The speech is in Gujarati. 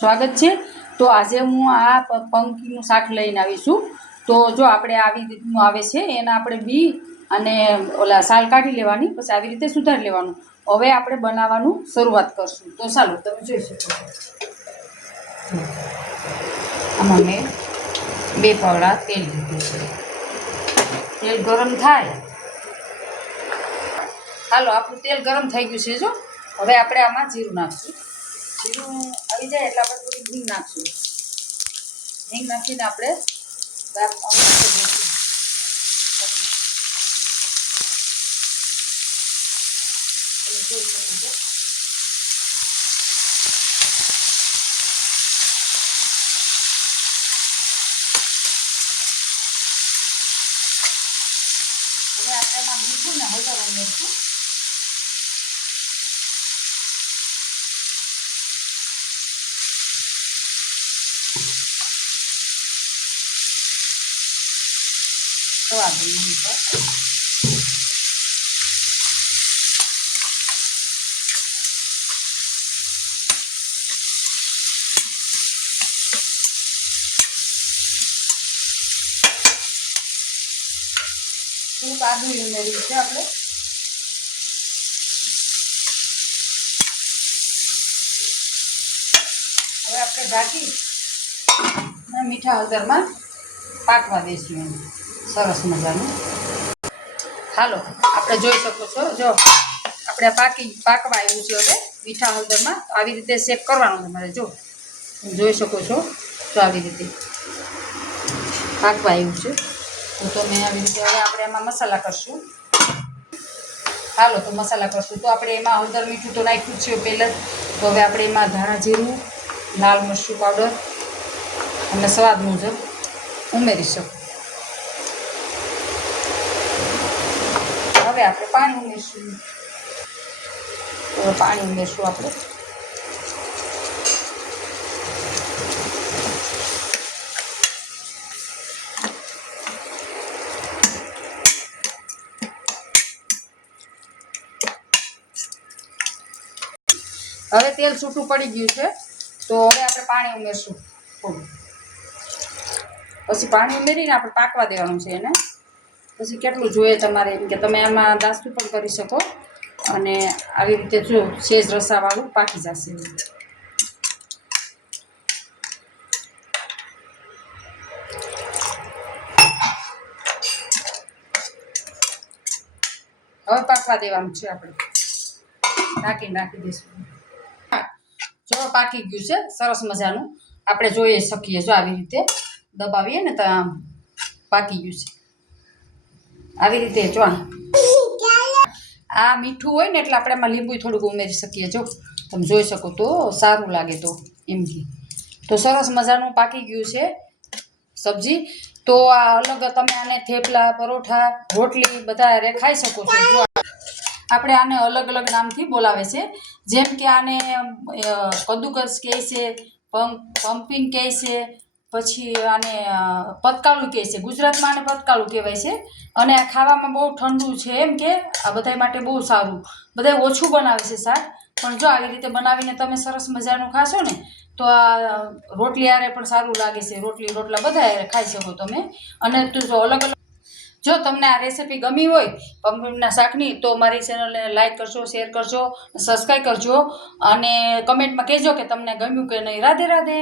સ્વાગત છે। તો આજે હું આ પંખીનું શાક લઈને આવી છું। તો જો આપણે આવી રીતનું આવે છે એના આપણે બી અને ઓલા સાલ કાઢી લેવાની, પછી આવી રીતે સુધારી લેવાનું। હવે આપણે બનાવવાનું શરૂઆત કરશું। તો ચાલો તમે જોઈ શકો છો। આમાં મેં 2 પાવડા તેલ લીધું છે। તેલ ગરમ થાય, હાલો આપણું તેલ ગરમ થઈ ગયું છે। જો હવે આપણે આમાં જીરું નાખશું। જીરું આવી જાય એટલે આપણે થોડી હિંગ નાખશું। હિંગ નાખીને આપણે જોઈ શકો છો। હવે આપણે એમાં મીઠું ને હળદર ઉમેરશું। સ્વાદ અનુસાર થોડુંક આદું ઉમેર્યું છે આપણે। હવે આપણે ઢાંકી મીઠા હળદરમાં પાકવા દઈશું એને સરસ મજાનું। હાલો આપણે જોઈ શકો છો, જો આપણે પાકવા આવ્યું છે। હવે મીઠા હળદરમાં આવી રીતે શેક કરવાનું તમારે। જો જોઈ શકો છો, તો આવી રીતે પાકવા આવ્યું છે। તો મેં આવી રીતે હવે આપણે એમાં મસાલા કરશું। હાલો તો મસાલા કરશું। તો આપણે એમાં હળદર મીઠું તો નાખ્યું છે પહેલાં। તો હવે આપણે એમાં ધાણા જીરું, લાલ મરચું પાવડર અને સ્વાદ મુજબ ઉમેરી શકું। હવે આપણે પાણી ઉમેરશું। તો પાણી ઉમેરશું આપણે। હવે તેલ છૂટું પડી ગયું છે, તો હવે આપણે પાણી ઉમેરશું થોડું। પછી પાણી ઉમેરીને આપણે પાકવા દેવાનું છે એને। પછી કેટલું જોઈએ તમારે, એમ કે તમે એમાં દાસતું પણ કરી શકો અને આવી રીતે જો સેજ રસાવાળું પાકી જશે। હવે પાકવા દેવાનું છે આપણે, ઢાંકીને રાખી દઈશું। જો પાકી ગયું છે સરસ મજાનું, આપણે જોઈ શકીએ। જો આવી રીતે દબાવીએ ને તો આમ પાકી ગયું છે આવી રીતે। જો આ મીઠું હોય ને એટલે આપણે એમાં લીંબુ થોડુંક ઉમેરી શકીએ। જો તમે જોઈ શકો તો સારું લાગે તો એમથી। તો સરસ મજાનું પાકી ગયું છે સબ્જી। તો આ અલગ તમે આને થેપલા, પરોઠા, રોટલી બધા હારે ખાઈ શકો છો। જો આપણે આને અલગ અલગ નામથી બોલાવે છે, જેમ કે આને કદ્દુકસ કહે છે, પમ્પિંગ કહે છે, પછી આને પતકાળું કહે છે। ગુજરાતમાં આને પતકાળું કહેવાય છે। અને આ ખાવામાં બહુ ઠંડુ છે, એમ કે આ બધા માટે બહુ સારું। બધા ઓછું બનાવે છે શાક, પણ જો આવી રીતે બનાવીને તમે સરસ મજાનું ખાશો ને તો આ રોટલી હારે પણ સારું લાગે છે। રોટલી રોટલા બધા હારે ખાઈ શકો તમે। અને જો અલગ અલગ જો તમને આ રેસીપી ગમી હોય પમ્પકિનના શાકની, તો મારી ચેનલને લાઈક કરજો, શેર કરજો, સબસ્ક્રાઈબ કરજો અને કમેન્ટમાં કહેજો કે તમને ગમ્યું કે નહીં। રાધે રાધે।